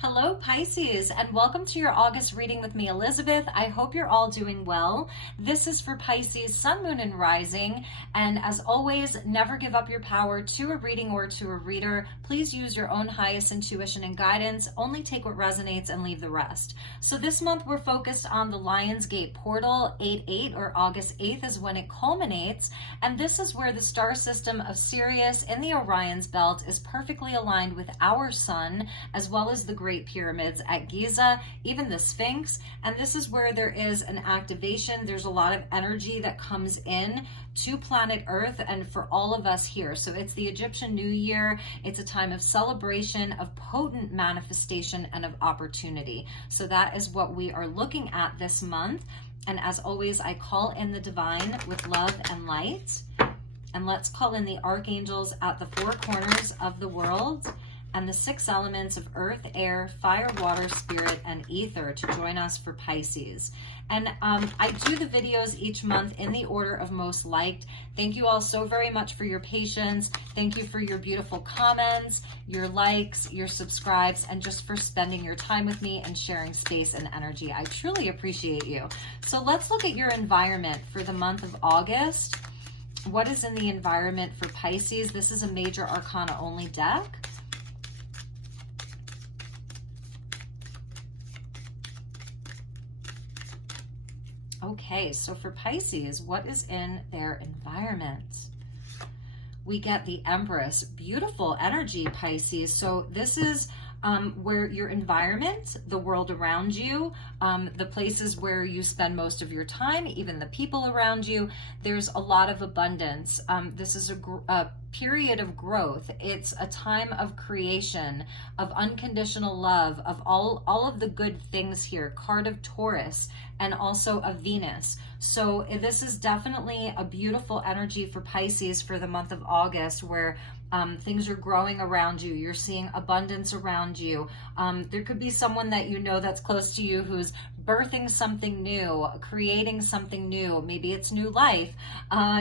Hello Pisces, and welcome to your August reading with me, Elizabeth. I hope you're all doing well. This is for Pisces, Sun, Moon, and Rising. And as always, never give up your power to a reading or to a reader. Please use your own highest intuition and guidance. Only take what resonates and leave the rest. So this month we're focused on the Lion's Gate portal. 8/8 or August 8th is when it culminates. And this is where the star system of Sirius in the Orion's belt is perfectly aligned with our sun, as well as the Great Pyramids at Giza, even the Sphinx. And this is where there is an activation. There's a lot of energy that comes in to planet Earth and for all of us here. So it's the Egyptian New Year. It's a time of celebration, of potent manifestation, and of opportunity. So that is what we are looking at this month. And as always, I call in the divine with love and light. And let's call in the archangels at the four corners of the world and the six elements of earth, air, fire, water, spirit, and ether to join us for Pisces. And I do the videos each month in the order of most liked. Thank you all so very much for your patience. Thank you for your beautiful comments, your likes, your subscribes, and just for spending your time with me and sharing space and energy. I truly appreciate you. So let's look at your environment for the month of August. What is in the environment for Pisces? This is a major arcana only deck. Okay, so for Pisces, what is in their environment? We get the Empress. Beautiful energy, Pisces. So this is where your environment, the world around you, the places where you spend most of your time, even the people around you, there's a lot of abundance. This is a period of growth. It's a time of creation, of unconditional love, of all of the good things here. Card of Taurus and also of Venus. So this is definitely a beautiful energy for Pisces for the month of August, where things are growing around you. You're seeing abundance around you. There could be someone that you know that's close to you who's birthing something new, creating something new. Maybe it's new life.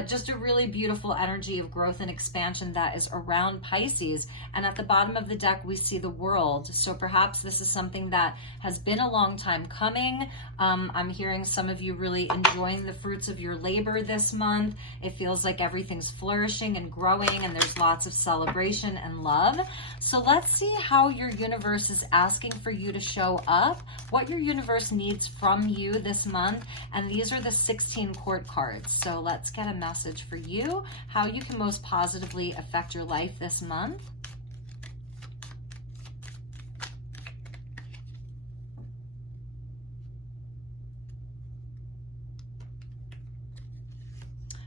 Just a really beautiful energy of growth and expansion that is around Pisces. And at the bottom of the deck, we see the World. So perhaps this is something that has been a long time coming. I'm hearing some of you really enjoying the fruits of your labor this month. It feels like everything's flourishing and growing, and there's lots of celebration and love. So let's see how your universe is asking for you to show up, what your universe needs from you this month. And these are the 16 court cards. So let's get a message for you, how you can most positively affect your life this month.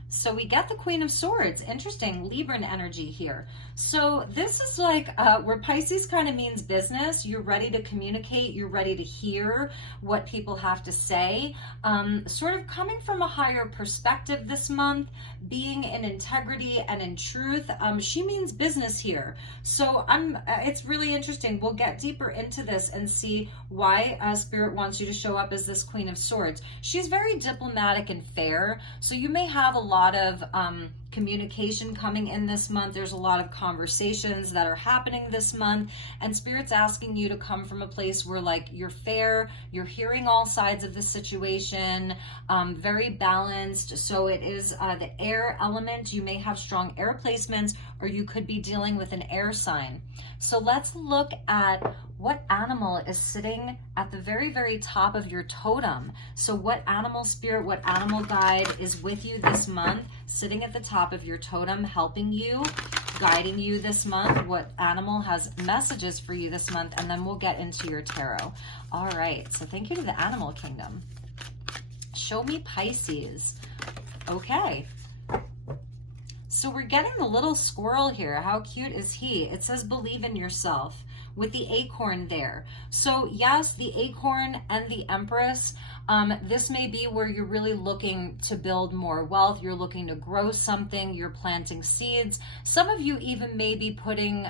So we get the Queen of Swords. Interesting, Libran energy here. So this is like where Pisces kind of means business. You're ready to communicate. You're ready to hear what people have to say. Sort of coming from a higher perspective this month, being in integrity and in truth. She means business here. So it's really interesting. We'll get deeper into this and see why Spirit wants you to show up as this Queen of Swords. She's very diplomatic and fair. So you may have a lot of communication coming in this month. There's a lot of conversations that are happening this month, and Spirit's asking you to come from a place where like you're fair, you're hearing all sides of the situation, very balanced. So it is the air element. You may have strong air placements, or you could be dealing with an air sign. So let's look at what animal is sitting at the very, very top of your totem. So what animal spirit, what animal guide is with you this month, sitting at the top of your totem, helping you, guiding you this month? What animal has messages for you this month? And then we'll get into your tarot. All right, so thank you to the animal kingdom. Show me Pisces. Okay. So we're getting the little squirrel here. How cute is he? It says believe in yourself with the acorn there. So yes, the acorn and the Empress, this may be where you're really looking to build more wealth. You're looking to grow something. You're planting seeds. Some of you even may be putting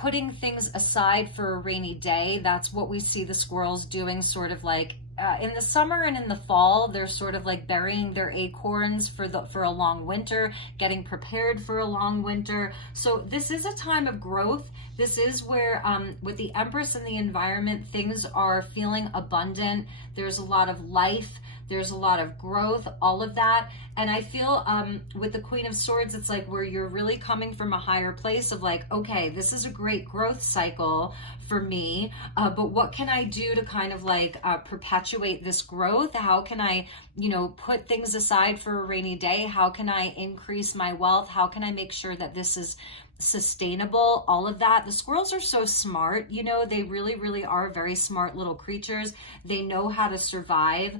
putting things aside for a rainy day. That's what we see the squirrels doing, sort of like in the summer and in the fall, they're sort of like burying their acorns for a long winter, getting prepared for a long winter. So this is a time of growth. This is where, with the Empress and the environment, things are feeling abundant. There's a lot of life. There's a lot of growth, all of that. And I feel with the Queen of Swords, it's like where you're really coming from a higher place of like, okay, this is a great growth cycle for me, but what can I do to kind of like perpetuate this growth? How can I, you know, put things aside for a rainy day? How can I increase my wealth? How can I make sure that this is sustainable? All of that. The squirrels are so smart, you know, they really, really are very smart little creatures. They know how to survive.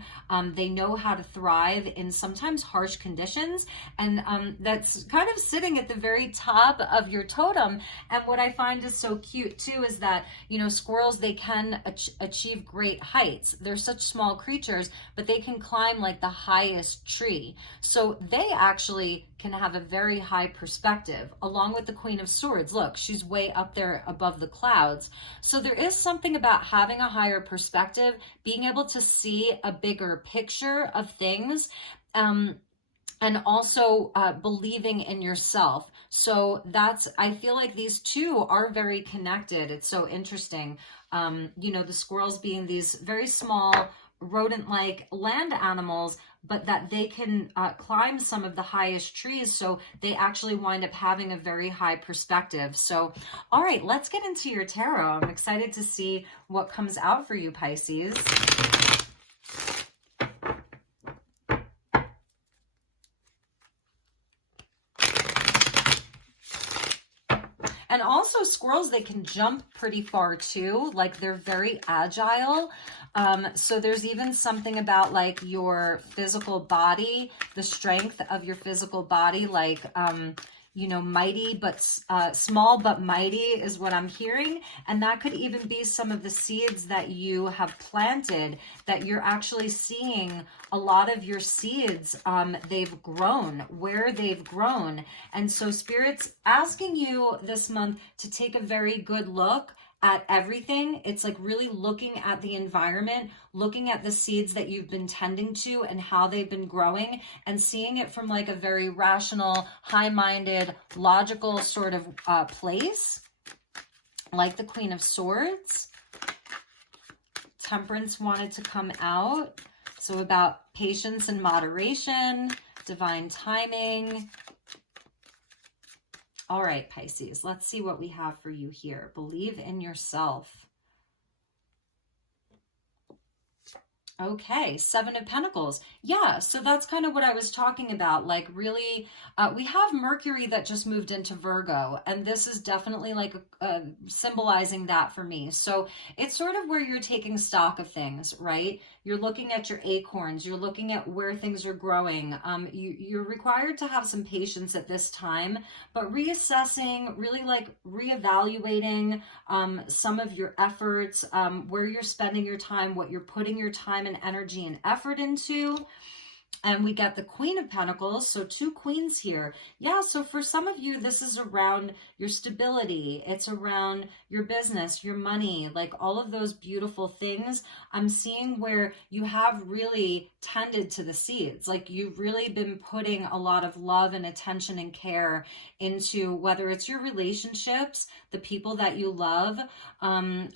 They know how to thrive in sometimes harsh conditions. And that's kind of sitting at the very top of your totem. And what I find is so cute too is that, you know, squirrels, they can achieve great heights. They're such small creatures, but they can climb like the highest tree. So they actually can have a very high perspective, along with the Queen of Swords. Look, she's way up there above the clouds. So there is something about having a higher perspective, being able to see a bigger picture of things, and also believing in yourself. So that's, I feel like these two are very connected. It's so interesting. You know, the squirrels being these very small, rodent-like land animals, but that they can climb some of the highest trees, so they actually wind up having a very high perspective. So, all right, let's get into your tarot. I'm excited to see what comes out for you, Pisces. And also squirrels, they can jump pretty far too. Like they're very agile. So there's even something about like your physical body, the strength of your physical body, like, you know, mighty, but small, but mighty is what I'm hearing. And that could even be some of the seeds that you have planted, that you're actually seeing a lot of your seeds, they've grown, where they've grown. And so Spirit's asking you this month to take a very good look at everything. It's like really looking at the environment, looking at the seeds that you've been tending to and how they've been growing, and seeing it from like a very rational, high-minded, logical sort of place, like the Queen of Swords. Temperance wanted to come out. So about patience and moderation, divine timing. All right, Pisces, let's see what we have for you here. Believe in yourself. Okay, Seven of Pentacles. Yeah, so that's kind of what I was talking about. Like really, we have Mercury that just moved into Virgo, and this is definitely like symbolizing that for me. So it's sort of where you're taking stock of things, right? You're looking at your acorns. You're looking at where things are growing. You're required to have some patience at this time, but reassessing, really like reevaluating some of your efforts, where you're spending your time, what you're putting your time and energy and effort into. And we get the Queen of Pentacles, so two queens here. Yeah, so for some of you, this is around your stability. It's around your business, your money, like all of those beautiful things. I'm seeing where you have really tended to the seeds. Like you've really been putting a lot of love and attention and care into whether it's your relationships, the people that you love,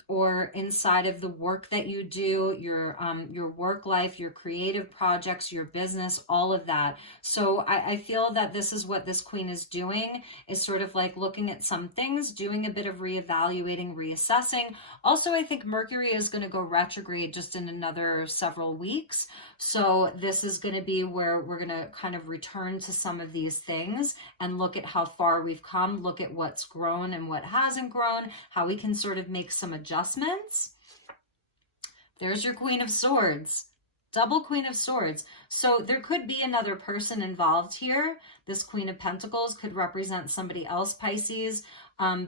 or inside of the work that you do, your work life, your creative projects, your business, all of that. So I feel that this is what this queen is doing, is sort of like looking at some things, doing a bit of reevaluating, reassessing. Also, I think Mercury is going to go retrograde just in another several weeks. So this is going to be where we're going to kind of return to some of these things and look at how far we've come, look at what's grown and what hasn't grown, how we can sort of make some adjustments. There's your Queen of Swords. Double Queen of Swords. So there could be another person involved here. This Queen of Pentacles could represent somebody else, Pisces,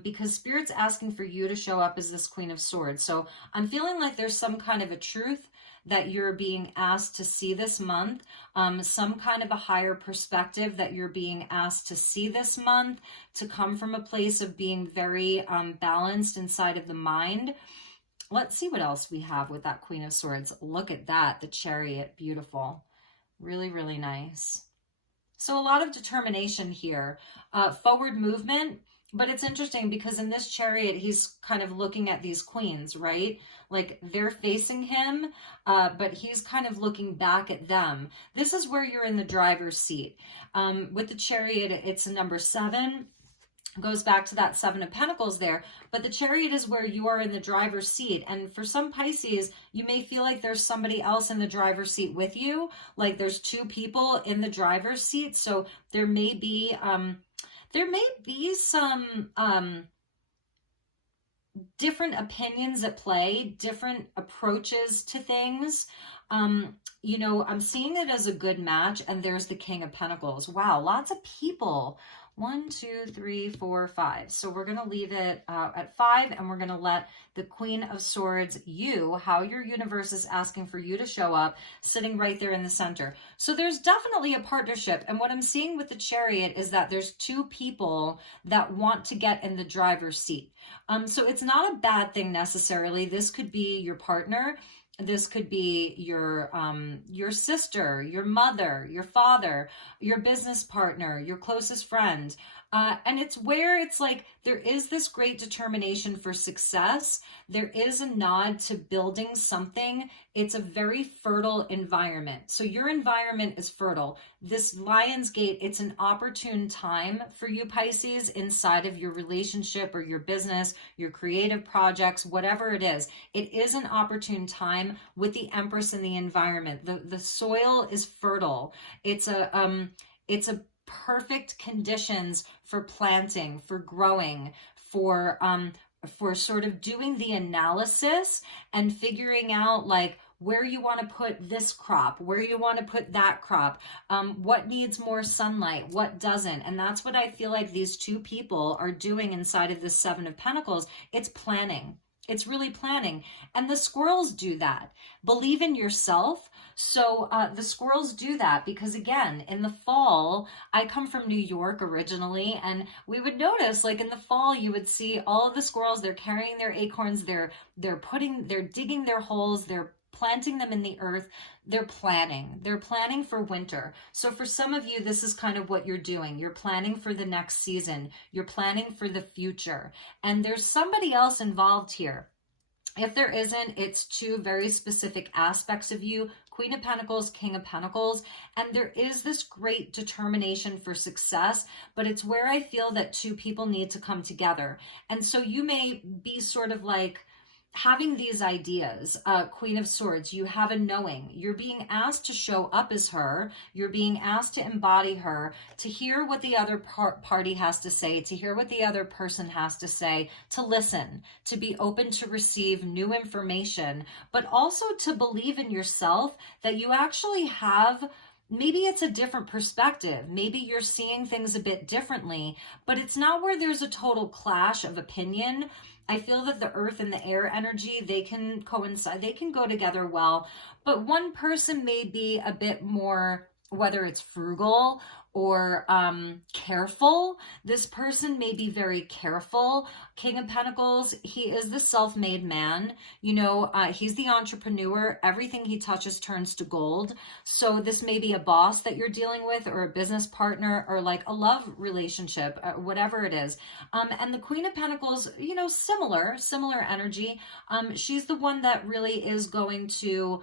because Spirit's asking for you to show up as this Queen of Swords. So I'm feeling like there's some kind of a truth that you're being asked to see this month, some kind of a higher perspective that you're being asked to see this month, to come from a place of being very balanced inside of the mind. Let's see what else we have with that Queen of Swords. Look at that, the Chariot, beautiful. Really, really nice. So a lot of determination here, forward movement, but it's interesting because in this Chariot, he's kind of looking at these queens, right? Like they're facing him, but he's kind of looking back at them. This is where you're in the driver's seat. With the Chariot, it's a number 7. Goes back to that 7 of Pentacles there, but the Chariot is where you are in the driver's seat. And for some Pisces, you may feel like there's somebody else in the driver's seat with you, like there's 2 people in the driver's seat. So there may be some different opinions at play, different approaches to things. You know, I'm seeing it as a good match, and there's the King of Pentacles. Wow, lots of people. 1, 2, 3, 4, 5. So we're going to leave it at 5, and we're going to let the Queen of Swords, how your universe is asking for you to show up, sitting right there in the center. So there's definitely a partnership. And what I'm seeing with the Chariot is that there's 2 people that want to get in the driver's seat. So it's not a bad thing necessarily. This could be your partner. This could be your sister, your mother, your father, your business partner, your closest friend. And it's where it's like there is this great determination for success. There is a nod to building something. It's a very fertile environment. So your environment is fertile. This Lion's Gate, it's an opportune time for you Pisces inside of your relationship or your business, your creative projects, whatever it is. It is an opportune time with the Empress in the environment. The soil is fertile. It's a perfect conditions for planting, for growing, for sort of doing the analysis and figuring out like where you want to put this crop, where you want to put that crop, what needs more sunlight, what doesn't. And that's what I feel like these 2 people are doing inside of the 7 of Pentacles. It's planning. It's really planning. And the squirrels do that. Believe in yourself. So the squirrels do that because, again, in the fall, I come from New York originally, and we would notice, like in the fall, you would see all of the squirrels, they're carrying their acorns, they're digging their holes, they're planting them in the earth. They're planning for winter. So for some of you, this is kind of what you're doing. You're planning for the next season. You're planning for the future. And there's somebody else involved here. If there isn't, it's 2 very specific aspects of you, Queen of Pentacles, King of Pentacles, and there is this great determination for success, but it's where I feel that 2 people need to come together. And so you may be sort of like having these ideas, Queen of Swords, you have a knowing. You're being asked to show up as her. You're being asked to embody her, to hear what the other party has to say, to hear what the other person has to say, to listen, to be open to receive new information, but also to believe in yourself that you actually have. Maybe it's a different perspective. Maybe you're seeing things a bit differently, but it's not where there's a total clash of opinion. I feel that the earth and the air energy, they can coincide, they can go together well, but one person may be a bit more, whether it's frugal or careful. This person may be very careful. King of Pentacles, he is the self-made man. You know, he's the entrepreneur. Everything he touches turns to gold. So this may be a boss that you're dealing with, or a business partner, or like a love relationship, whatever it is. And the Queen of Pentacles, you know, similar energy. She's the one that really is going to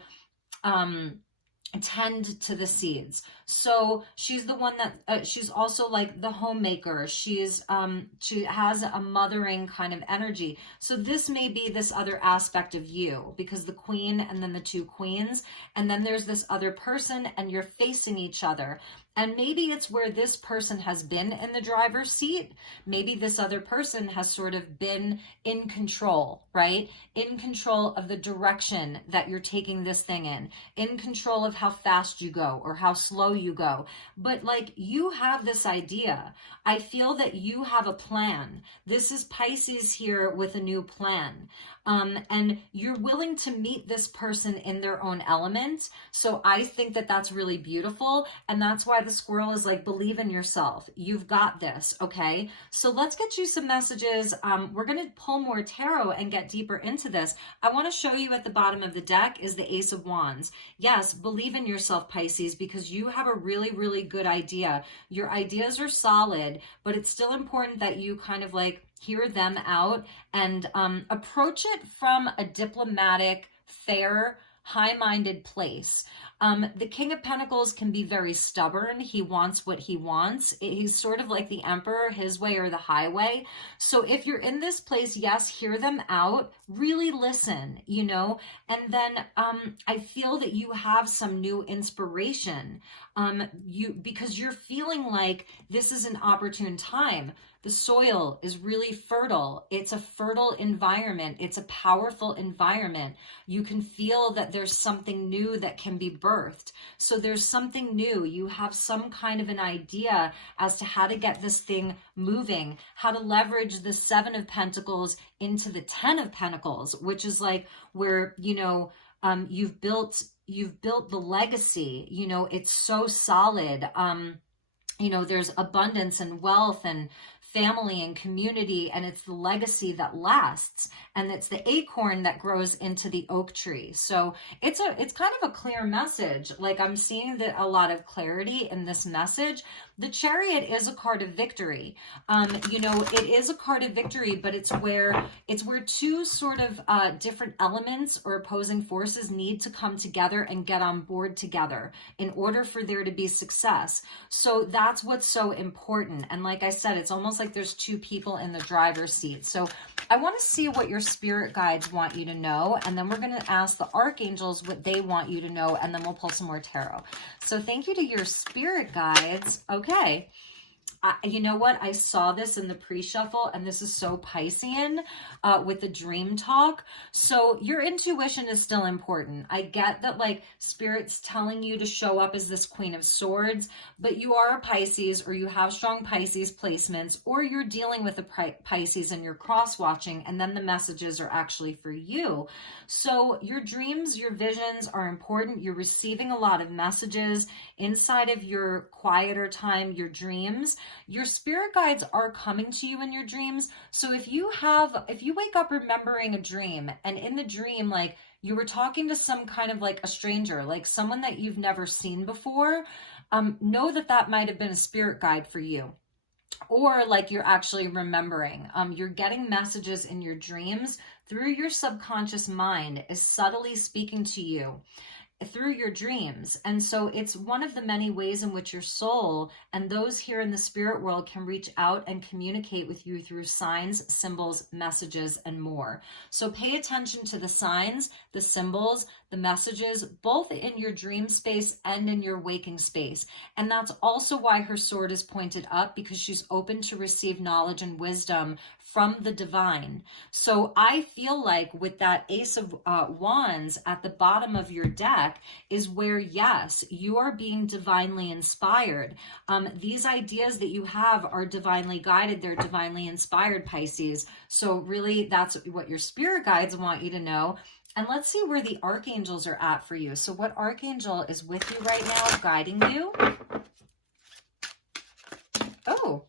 tend to the seeds. So she's the one that she's also like the homemaker. She has a mothering kind of energy. So this may be this other aspect of you, because the queen and then the 2 queens, and then there's this other person, and you're facing each other. And maybe it's where this person has been in the driver's seat. Maybe this other person has sort of been in control, right? In control of the direction that you're taking this thing in control of how fast you go or how slow you go. But like, you have this idea. I feel that you have a plan. This is Pisces here with a new plan. And you're willing to meet this person in their own element. So I think that that's really beautiful. And that's why the squirrel is like, believe in yourself. You've got this, okay? So let's get you some messages. We're going to pull more tarot and get deeper into this. I want to show you at the bottom of the deck is the Ace of Wands. Yes, believe in yourself, Pisces, because you have a really, really good idea. Your ideas are solid, but it's still important that you kind of like hear them out and approach it from a diplomatic, fair, high-minded place. The King of Pentacles can be very stubborn. He wants what he wants. He's sort of like the Emperor, his way or the highway. So if you're in this place, yes, hear them out, really listen, you know, and then I feel that you have some new inspiration because you're feeling like this is an opportune time. The soil is really fertile. It's a fertile environment. It's a powerful environment. You can feel that there's something new that can be birthed. So there's something new. You have some kind of an idea as to how to get this thing moving, how to leverage the Seven of Pentacles into the Ten of Pentacles, which is like where, you know, you've built the legacy, you know, it's so solid. You know, there's abundance and wealth and family and community, and it's the legacy that lasts, and it's the acorn that grows into the oak tree. So it's kind of a clear message. Like I'm seeing that a lot of clarity in this message. The Chariot is a card of victory. You know, it is a card of victory, but it's where two sort of different elements or opposing forces need to come together and get on board together in order for there to be success. So that's what's so important. And like I said, it's almost like there's two people in the driver's seat. So I want to see what your spirit guides want you to know, and then we're going to ask the archangels what they want you to know, and then we'll pull some more tarot. So thank you to your spirit guides. Okay. You know what? I saw this in the pre-shuffle, and this is so Piscean with the dream talk. So your intuition is still important. I get that, like, Spirit's telling you to show up as this Queen of Swords, but you are a Pisces, or you have strong Pisces placements, or you're dealing with a Pisces and you're cross-watching, and then the messages are actually for you. So your dreams, your visions are important. You're receiving a lot of messages inside of your quieter time, your dreams. Your spirit guides are coming to you in your dreams. So if you wake up remembering a dream, and in the dream, like, you were talking to some kind of like a stranger, like someone that you've never seen before, know that that might have been a spirit guide for you. Or like you're actually remembering. You're getting messages in your dreams through your subconscious mind is subtly speaking to you through your dreams. And so it's one of the many ways in which your soul and those here in the spirit world can reach out and communicate with you through signs, symbols, messages, and more. So pay attention to the signs, the symbols, the messages, both in your dream space and in your waking space. And that's also why her sword is pointed up, because she's open to receive knowledge and wisdom from the divine. So I feel like with that Ace of Wands at the bottom of your deck is where, yes, you are being divinely inspired. These ideas that you have are divinely guided. They're divinely inspired, Pisces. So really, that's what your spirit guides want you to know. And let's see where the archangels are at for you. So what archangel is with you right now, guiding you? Oh,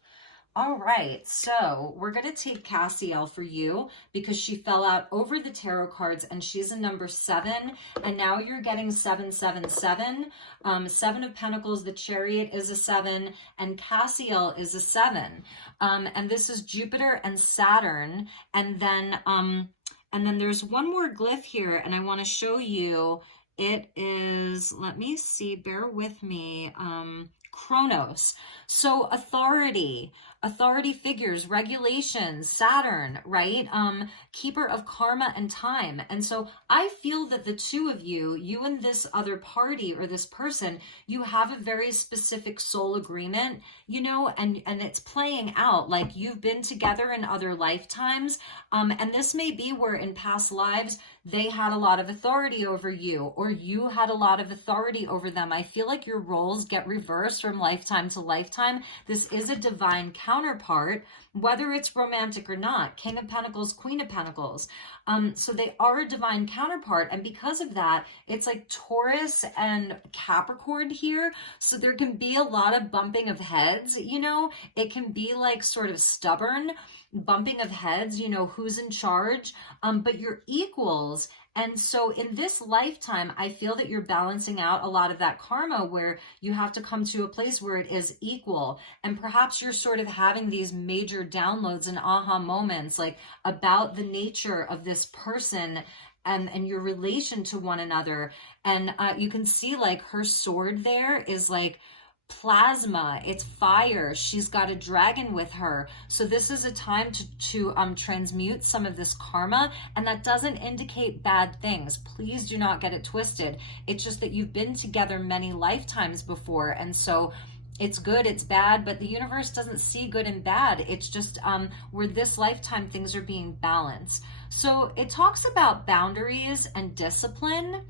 all right. So we're going to take Cassiel for you because she fell out over the tarot cards, and she's a number 7. And now you're getting 777. 7 of Pentacles, the Chariot is a 7, and Cassiel is a 7. And this is Jupiter and Saturn. And then there's one more glyph here, and I want to show you. It is, let me see, bear with me, Chronos. So authority figures, regulations, Saturn, right? Keeper of karma and time. And so I feel that the two of you and this other party or this person, you have a very specific soul agreement, you know, and it's playing out like you've been together in other lifetimes. And this may be where in past lives, they had a lot of authority over you, or you had a lot of authority over them. I feel like your roles get reversed from lifetime to lifetime. This is a divine counterpart. counterpart, whether it's romantic or not. King of Pentacles, Queen of Pentacles. So they are a divine counterpart. And because of that, it's like Taurus and Capricorn here. So there can be a lot of bumping of heads, you know. It can be like sort of stubborn bumping of heads, you know, who's in charge, but you're equals. And so in this lifetime, I feel that you're balancing out a lot of that karma where you have to come to a place where it is equal. And perhaps you're sort of having these major downloads and aha moments, like about the nature of this person and your relation to one another. And you can see like her sword there is like plasma, it's fire. She's got a dragon with her. So this is a time to transmute some of this karma, and that doesn't indicate bad things. Please do not get it twisted. It's just that you've been together many lifetimes before, and so it's good, it's bad, but the universe doesn't see good and bad. It's just where this lifetime things are being balanced. So it talks about boundaries and discipline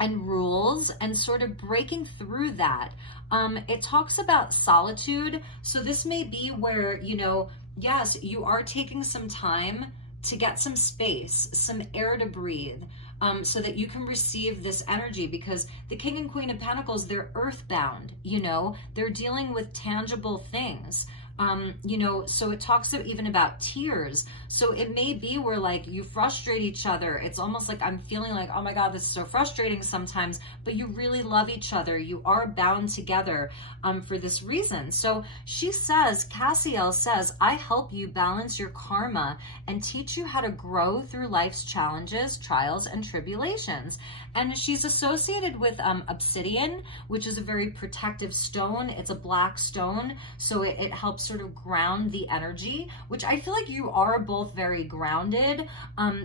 and rules and sort of breaking through that. It talks about solitude. So this may be where, you know, yes, you are taking some time to get some space, some air to breathe, so that you can receive this energy, because the King and Queen of Pentacles, they're earthbound, you know, they're dealing with tangible things. You know, so it talks even about tears. So it may be where like you frustrate each other. It's almost like I'm feeling like, oh my God, this is so frustrating sometimes, but you really love each other. You are bound together for this reason. So she says, Cassiel says, I help you balance your karma and teach you how to grow through life's challenges, trials, and tribulations. And she's associated with obsidian, which is a very protective stone. It's a black stone, so it helps sort of ground the energy, which I feel like you are both very grounded.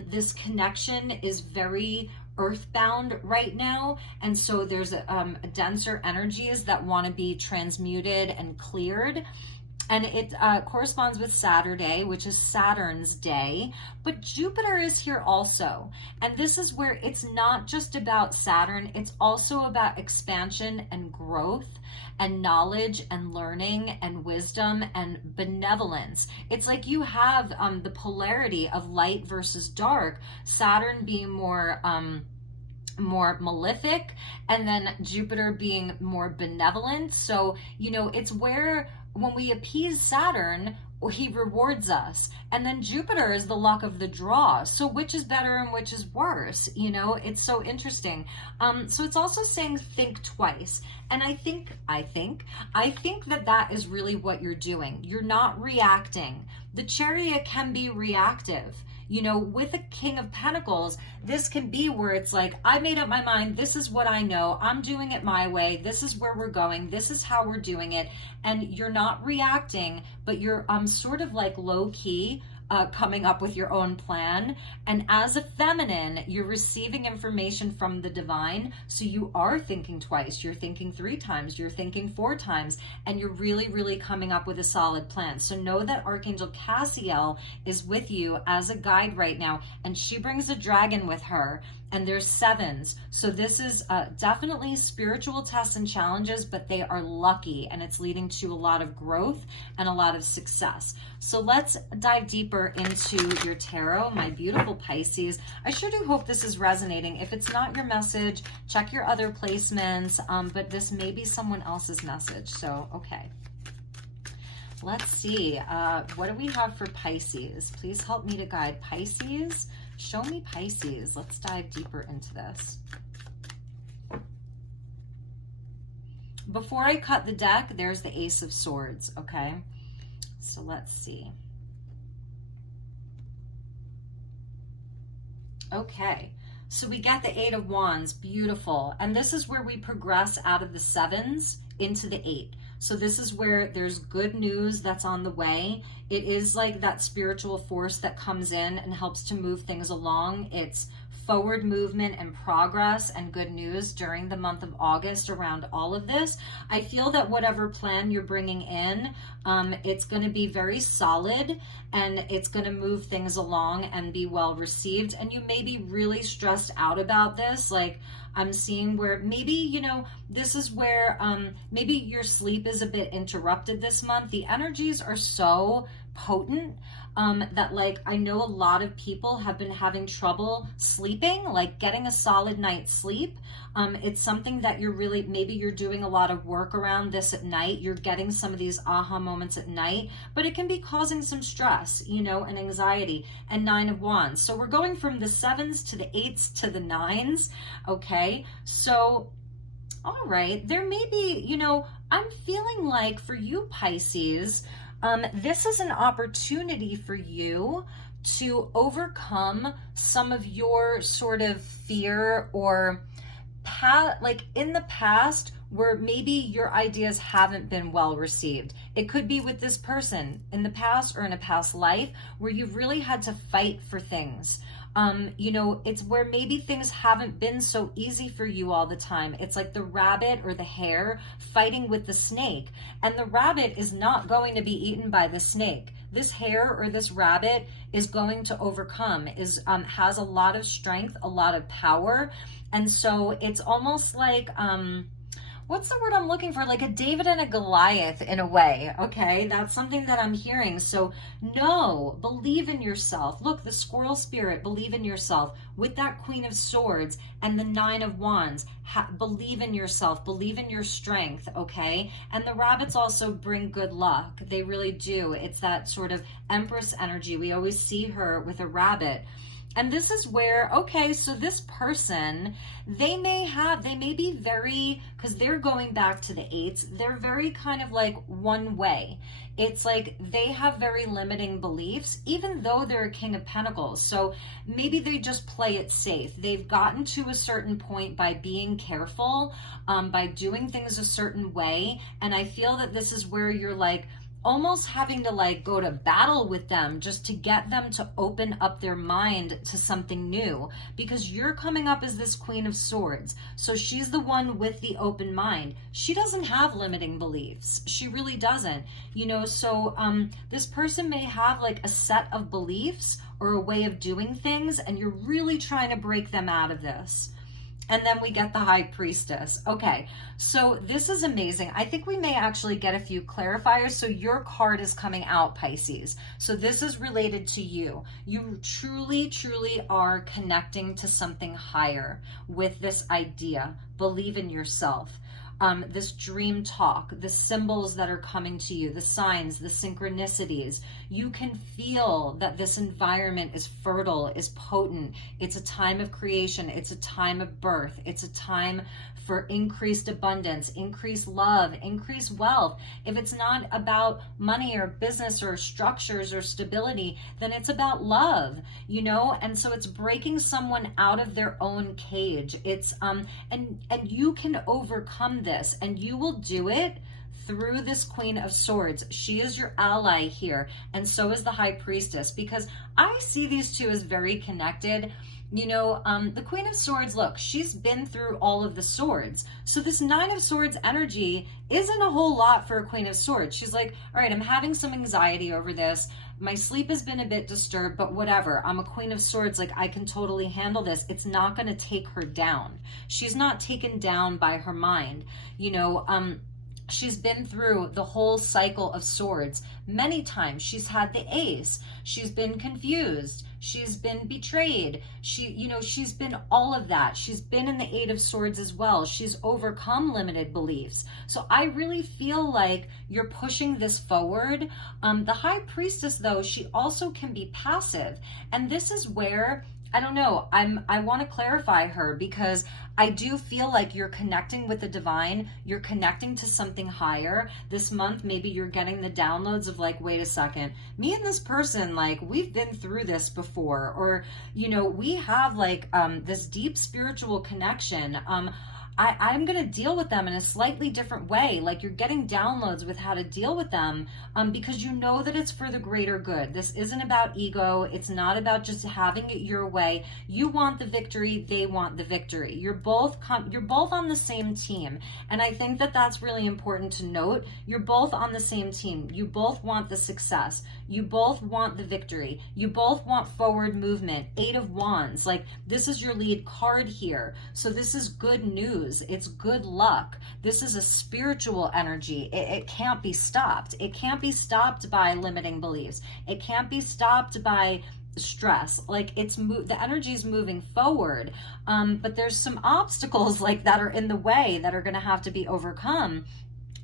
This connection is very earthbound right now, and so there's denser energies that want to be transmuted and cleared. And it corresponds with Saturday, which is Saturn's day, but Jupiter is here also. And this is where it's not just about Saturn, it's also about expansion and growth and knowledge and learning and wisdom and benevolence. It's like you have the polarity of light versus dark, Saturn being more malefic, and then Jupiter being more benevolent. So, you know, it's where when we appease Saturn, he rewards us. And then Jupiter is the luck of the draw. So which is better and which is worse? You know, it's so interesting. So it's also saying think twice. And I think that that is really what you're doing. You're not reacting. The Chariot can be reactive. You know, with a King of Pentacles, this can be where it's like, I made up my mind. This is what I know. I'm doing it my way. This is where we're going. This is how we're doing it. And you're not reacting, but you're sort of like low key, coming up with your own plan. And as a feminine, you're receiving information from the divine. So you are thinking twice, you're thinking 3 times, you're thinking 4 times, and you're really, really coming up with a solid plan. So know that Archangel Cassiel is with you as a guide right now, and she brings a dragon with her. And there's 7s. So this is definitely spiritual tests and challenges, but they are lucky, and it's leading to a lot of growth and a lot of success. So let's dive deeper into your tarot, my beautiful Pisces. I sure do hope this is resonating. If it's not your message, check your other placements, but this may be someone else's message. So, okay. Let's see. What do we have for Pisces? Please help me to guide Pisces. Show me Pisces. Let's dive deeper into this. Before I cut the deck, there's the Ace of Swords, okay? So let's see. Okay, so we get the 8 of Wands, beautiful. And this is where we progress out of the 7s into the 8. So this is where there's good news that's on the way. It is like that spiritual force that comes in and helps to move things along. It's forward movement and progress and good news during the month of August around all of this. I feel that whatever plan you're bringing in, it's going to be very solid, and it's going to move things along and be well received. And you may be really stressed out about this. Like, I'm seeing where maybe, you know, this is where maybe your sleep is a bit interrupted this month. The energies are so potent that, like, I know a lot of people have been having trouble sleeping, like getting a solid night's sleep. It's something that you're really, maybe you're doing a lot of work around this at night. You're getting some of these aha moments at night, but it can be causing some stress, you know, and anxiety. And 9 of Wands. So we're going from the 7s to the 8s to the 9s. Okay. So, all right, there may be, you know, I'm feeling like for you, Pisces, this is an opportunity for you to overcome some of your sort of fear or like in the past where maybe your ideas haven't been well received. It could be with this person in the past or in a past life where you've really had to fight for things. You know, it's where maybe things haven't been so easy for you all the time. It's like the rabbit or the hare fighting with the snake, and the rabbit is not going to be eaten by the snake. This hare or this rabbit is going to overcome, has a lot of strength, a lot of power. And so it's almost like, what's the word I'm looking for? Like a David and a Goliath in a way. Okay, that's something that I'm hearing. So no, believe in yourself. Look, the squirrel spirit, believe in yourself. With that Queen of Swords and the 9 of Wands, believe in yourself, believe in your strength, okay? And the rabbits also bring good luck. They really do. It's that sort of Empress energy. We always see her with a rabbit. And this is where, okay, so this person, they may be very, because they're going back to the 8s, they're very kind of like one way. It's like they have very limiting beliefs, even though they're a King of Pentacles. So maybe they just play it safe. They've gotten to a certain point by being careful, by doing things a certain way. And I feel that this is where you're like, almost having to like go to battle with them just to get them to open up their mind to something new, because you're coming up as this Queen of Swords. So she's the one with the open mind. She doesn't have limiting beliefs. She really doesn't, you know. So this person may have like a set of beliefs or a way of doing things, and you're really trying to break them out of this. And then we get the High Priestess. Okay, so this is amazing. I think we may actually get a few clarifiers. So your card is coming out, Pisces. So this is related to you. You truly, truly are connecting to something higher with this idea. Believe in yourself. This dream talk, the symbols that are coming to you, the signs, the synchronicities. You can feel that this environment is fertile, is potent. It's a time of creation. It's a time of birth. It's a time for increased abundance, increased love, increased wealth. If it's not about money or business or structures or stability, then it's about love, you know? And so it's breaking someone out of their own cage. It's, and you can overcome this, and you will do it through this Queen of Swords. She is your ally here, and so is the High Priestess, because I see these two as very connected. You know, the Queen of Swords, look, she's been through all of the swords. So this 9 of Swords energy isn't a whole lot for a Queen of Swords. She's like, all right, I'm having some anxiety over this. My sleep has been a bit disturbed, but whatever. I'm a Queen of Swords. Like, I can totally handle this. It's not going to take her down. She's not taken down by her mind. You know, she's been through the whole cycle of swords many times. She's had the Ace. She's been confused. She's been betrayed. She's been all of that. She's been in the 8 of Swords as well. She's overcome limited beliefs. So I really feel like you're pushing this forward. The High Priestess, though, she also can be passive. And this is where, I don't know, I want to clarify her, because I do feel like you're connecting with the divine. You're connecting to something higher. This month, maybe you're getting the downloads of like, wait a second, me and this person, like, we've been through this before, or, you know, we have like this deep spiritual connection. I'm going to deal with them in a slightly different way. Like you're getting downloads with how to deal with them because you know that it's for the greater good. This isn't about ego. It's not about just having it your way. You want the victory. They want the victory. You're both on the same team. And I think that that's really important to note. You're both on the same team. You both want the success. You both want the victory. You both want forward movement. 8 of Wands. Like this is your lead card here. So this is good news. It's good luck. This is a spiritual energy. It can't be stopped. It can't be stopped by limiting beliefs. It can't be stopped by stress. Like the energy is moving forward. But there's some obstacles like that are in the way that are going to have to be overcome.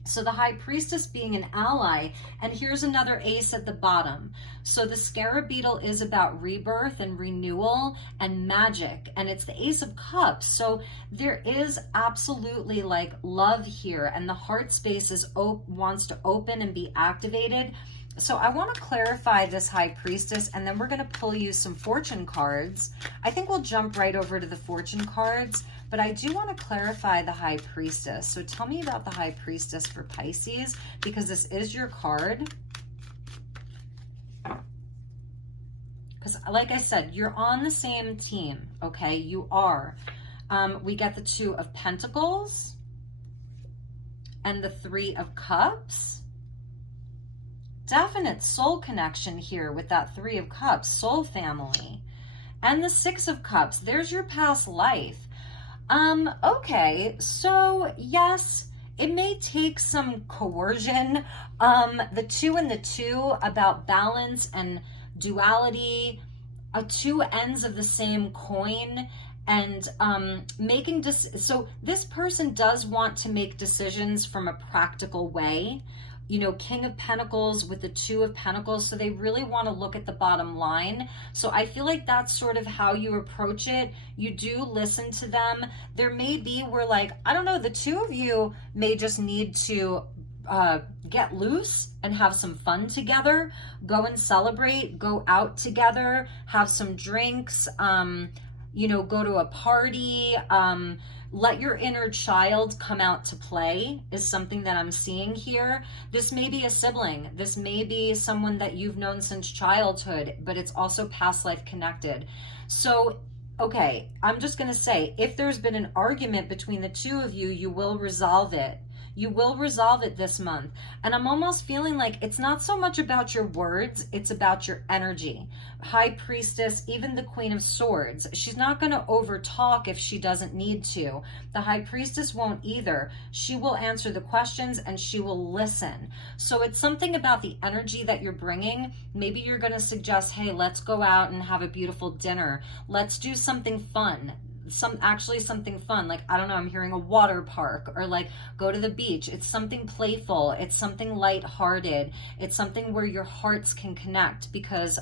So the High Priestess being an ally, and here's another ace at the bottom. So the Scarebeo is about rebirth and renewal and magic, and it's the Ace of Cups. So there is absolutely like love here, and the heart space wants to open and be activated. So I want to clarify this High Priestess, and then we're going to pull you some fortune cards. I think we'll jump right over to the fortune cards. But I do want to clarify the High Priestess. So tell me about the High Priestess for Pisces, because this is your card. Because like I said, you're on the same team, okay? You are. We get the 2 of Pentacles and the 3 of Cups. Definite soul connection here with that 3 of Cups, soul family. And the 6 of Cups, there's your past life. Okay, so yes, it may take some coercion. The 2 and the 2 about balance and duality, 2 ends of the same coin, and so this person does want to make decisions from a practical way. You know, King of Pentacles with the 2 of Pentacles, so they really want to look at the bottom line. So I feel like that's sort of how you approach it. You do listen to them. There may be where, like, I don't know, the 2 of you may just need to get loose and have some fun together, go and celebrate, go out together, have some drinks, you know, go to a party, let your inner child come out to play is something that I'm seeing here. This may be a sibling. This may be someone that you've known since childhood, but it's also past life connected. So, okay, I'm just going to say, if there's been an argument between the 2 of you, you will resolve it. You will resolve it this month. And I'm almost feeling like it's not so much about your words, it's about your energy. High Priestess, even the Queen of Swords, she's not going to over talk if she doesn't need to. The High Priestess won't either. She will answer the questions and she will listen. So it's something about the energy that you're bringing. Maybe you're going to suggest, hey, let's go out and have a beautiful dinner. Let's do something fun. Something fun, like, I don't know, I'm hearing a water park, or like go to the beach. It's something playful, it's something lighthearted, it's something where your hearts can connect, because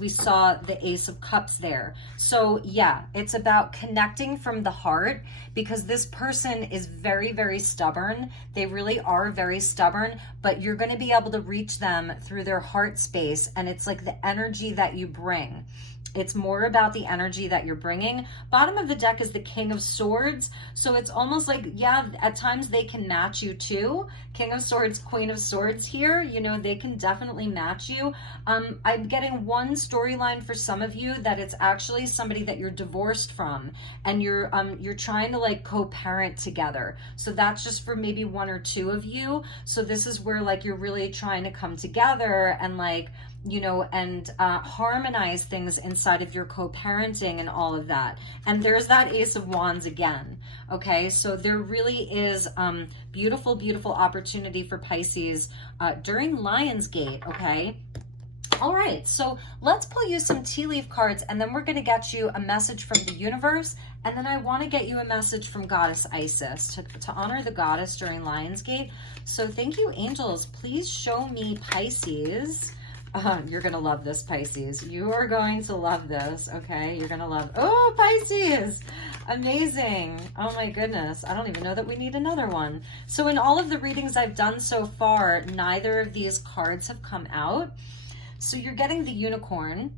we saw the Ace of Cups there. So yeah, it's about connecting from the heart, because this person is very, very stubborn. They really are very stubborn, but you're going to be able to reach them through their heart space, and it's like the energy that you bring. It's more about the energy that you're bringing. Bottom of the deck is the King of Swords. So it's almost like, yeah, at times they can match you too. King of Swords, Queen of Swords here, you know, they can definitely match you. I'm getting one storyline for some of you that it's actually somebody that you're divorced from, and you're trying to like co-parent together. So that's just for maybe 1 or 2 of you. So this is where like you're really trying to come together and like, you know, and harmonize things inside of your co-parenting and all of that. And there's that Ace of Wands again. Okay, so there really is beautiful, beautiful opportunity for Pisces during Lionsgate. Okay. All right, so let's pull you some tea leaf cards, and then we're going to get you a message from the universe, and then I want to get you a message from Goddess Isis to honor the goddess during Lionsgate. So thank you, angels. Please show me Pisces. You're going to love this, Pisces. You are going to love this, okay? You're going to love... Oh, Pisces! Amazing. Oh, my goodness. I don't even know that we need another one. So in all of the readings I've done so far, neither of these cards have come out. So you're getting the unicorn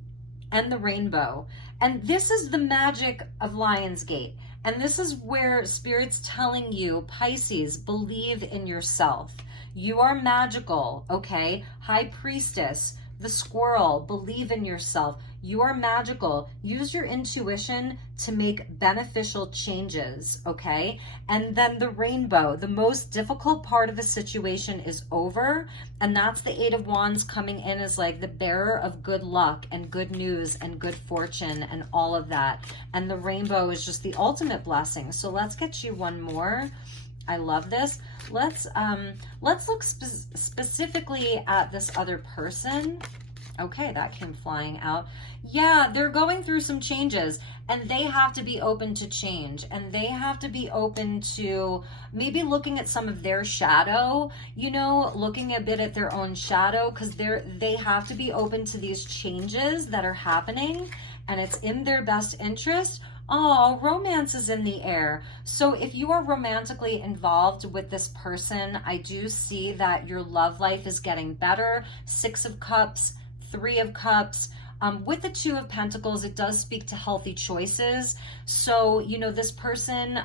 and the rainbow. And this is the magic of Lionsgate. And this is where Spirit's telling you, Pisces, believe in yourself. You are magical, okay? High Priestess, the squirrel, believe in yourself. You are magical. Use your intuition to make beneficial changes, okay? And then the rainbow, the most difficult part of the situation is over. And that's the Eight of Wands coming in as like the bearer of good luck and good news and good fortune and all of that. And the rainbow is just the ultimate blessing. So let's get you one more. I love this. Let's look specifically at this other person. Okay, that came flying out. Yeah, they're going through some changes, and they have to be open to change, and they have to be open to maybe looking at some of their shadow, you know, looking a bit at their own shadow, because they have to be open to these changes that are happening, and it's in their best interest. Oh, romance is in the air. So if you are romantically involved with this person, I do see that your love life is getting better. 6 of Cups, 3 of Cups. With the 2 of Pentacles, it does speak to healthy choices. So, you know, this person,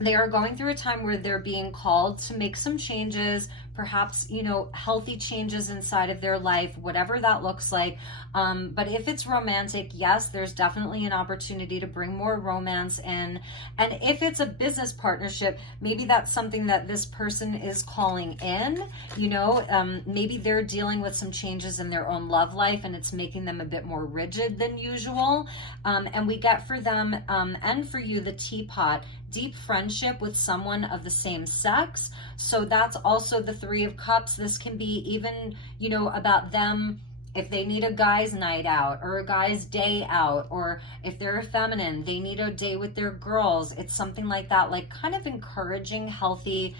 they are going through a time where they're being called to make some changes, perhaps, you know, healthy changes inside of their life, whatever that looks like. But if it's romantic, yes, there's definitely an opportunity to bring more romance in. And if it's a business partnership, maybe that's something that this person is calling in, you know, maybe they're dealing with some changes in their own love life and it's making them a bit more rigid than usual. And we get for them and for you the teapot, deep friendship with someone of the same sex. So that's also the 3 of Cups. This can be even, you know, about them if they need a guy's night out or a guy's day out, or if they're a feminine, they need a day with their girls. It's something like that, like kind of encouraging healthy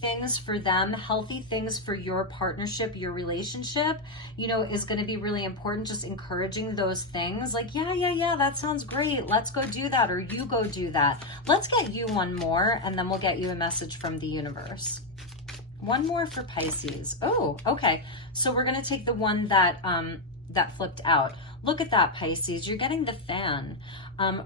things for them, healthy things for your partnership, your relationship, you know, is going to be really important. Just encouraging those things like, yeah, that sounds great. Let's go do that. Or you go do that. Let's get you one more and then we'll get you a message from the universe. One more for Pisces. Oh, okay. So we're going to take the one that that flipped out. Look at that, Pisces. You're getting the Fan.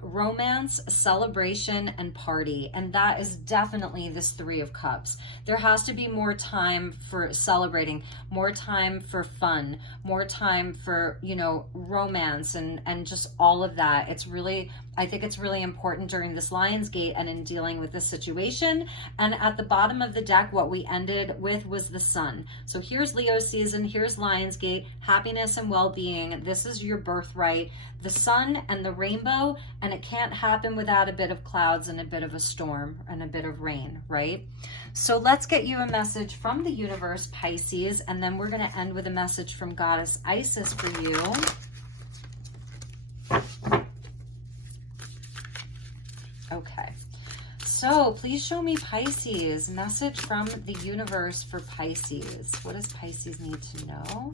Romance, celebration, and party. And that is definitely this 3 of Cups. There has to be more time for celebrating, more time for fun, more time for, you know, romance and just all of that. It's really, I think it's really important during this Lionsgate and in dealing with this situation. And at the bottom of the deck, what we ended with was the Sun. So here's Leo season, here's Lionsgate, happiness and well-being. This is your birthright, the sun and the rainbow, and it can't happen without a bit of clouds and a bit of a storm and a bit of rain, right? So let's get you a message from the universe, Pisces, and then we're going to end with a message from Goddess Isis for you. Okay, so please show me, Pisces, message from the universe for Pisces. What does Pisces need to know?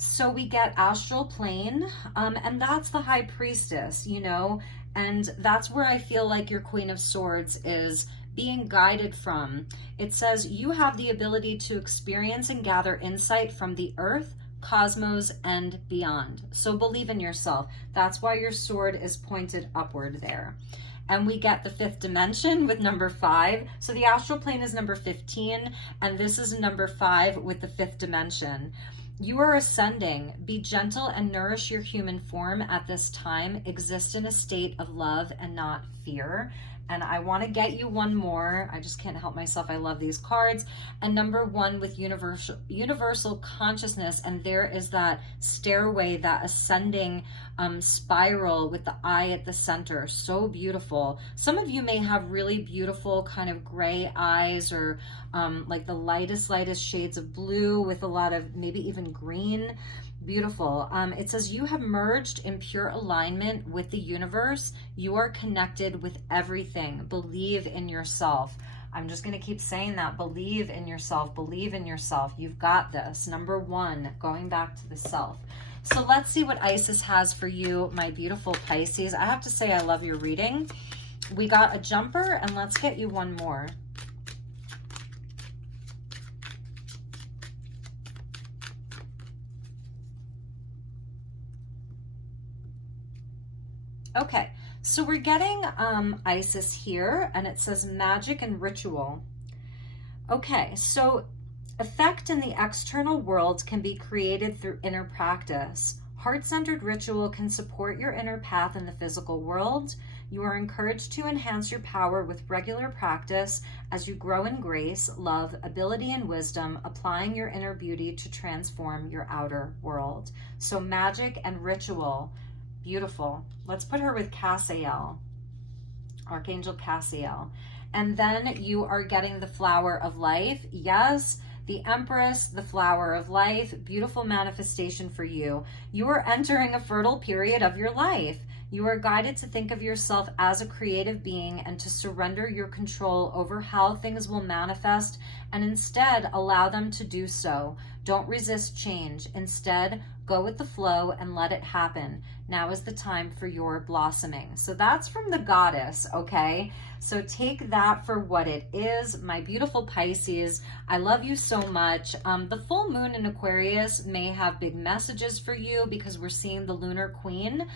So we get astral plane, and that's the High Priestess, you know, and that's where I feel like your Queen of Swords is being guided from. It says you have the ability to experience and gather insight from the earth, cosmos, and beyond. So believe in yourself. That's why your sword is pointed upward there. And we get the 5th dimension with number 5. So the astral plane is number 15, and this is number 5 with the 5th dimension. You are ascending. Be gentle and nourish your human form at this time. Exist in a state of love and not fear. And I want to get you one more. I just can't help myself. I love these cards. And number 1 with universal consciousness. And there is that stairway, that ascending spiral with the eye at the center. So beautiful. Some of you may have really beautiful kind of gray eyes, or like the lightest shades of blue with a lot of maybe even green. Beautiful. It says you have merged in pure alignment with the universe. You are connected with everything. Believe in yourself. I'm just going to keep saying that. Believe in yourself. Believe in yourself. You've got this. Number 1, going back to the self. So let's see what Isis has for you, my beautiful Pisces. I have to say I love your reading. We got a jumper, and let's get you one more. Okay, so we're getting Isis here, and it says magic and ritual. Okay, so effect in the external world can be created through inner practice. Heart-centered ritual can support your inner path in the physical world. You are encouraged to enhance your power with regular practice as you grow in grace, love, ability, and wisdom, applying your inner beauty to transform your outer world. So magic and ritual, beautiful. Let's put her with Cassiel, Archangel Cassiel. And then you are getting the flower of life. Yes, the Empress, the flower of life, beautiful manifestation for you. You are entering a fertile period of your life. You are guided to think of yourself as a creative being and to surrender your control over how things will manifest and instead allow them to do so. Don't resist change. Instead, go with the flow and let it happen. Now is the time for your blossoming. So that's from the goddess, okay? So take that for what it is, my beautiful Pisces. I love you so much. The full moon in Aquarius may have big messages for you because we're seeing the lunar queen.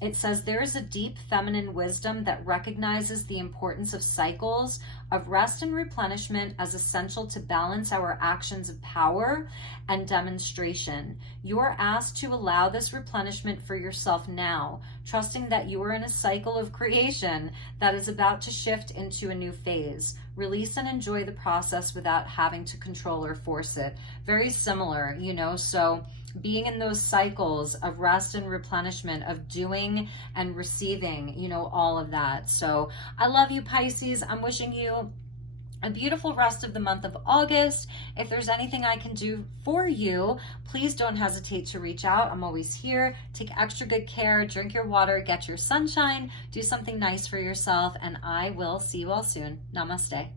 It says there is a deep feminine wisdom that recognizes the importance of cycles, of rest and replenishment as essential to balance our actions of power and demonstration. You are asked to allow this replenishment for yourself now, trusting that you are in a cycle of creation that is about to shift into a new phase. Release and enjoy the process without having to control or force it. Very similar, you know, so being in those cycles of rest and replenishment, of doing and receiving, you know, all of that. So I love you, Pisces. I'm wishing you a beautiful rest of the month of August. If there's anything I can do for you, please don't hesitate to reach out. I'm always here. Take extra good care, drink your water, get your sunshine, do something nice for yourself, and I will see you all soon. Namaste.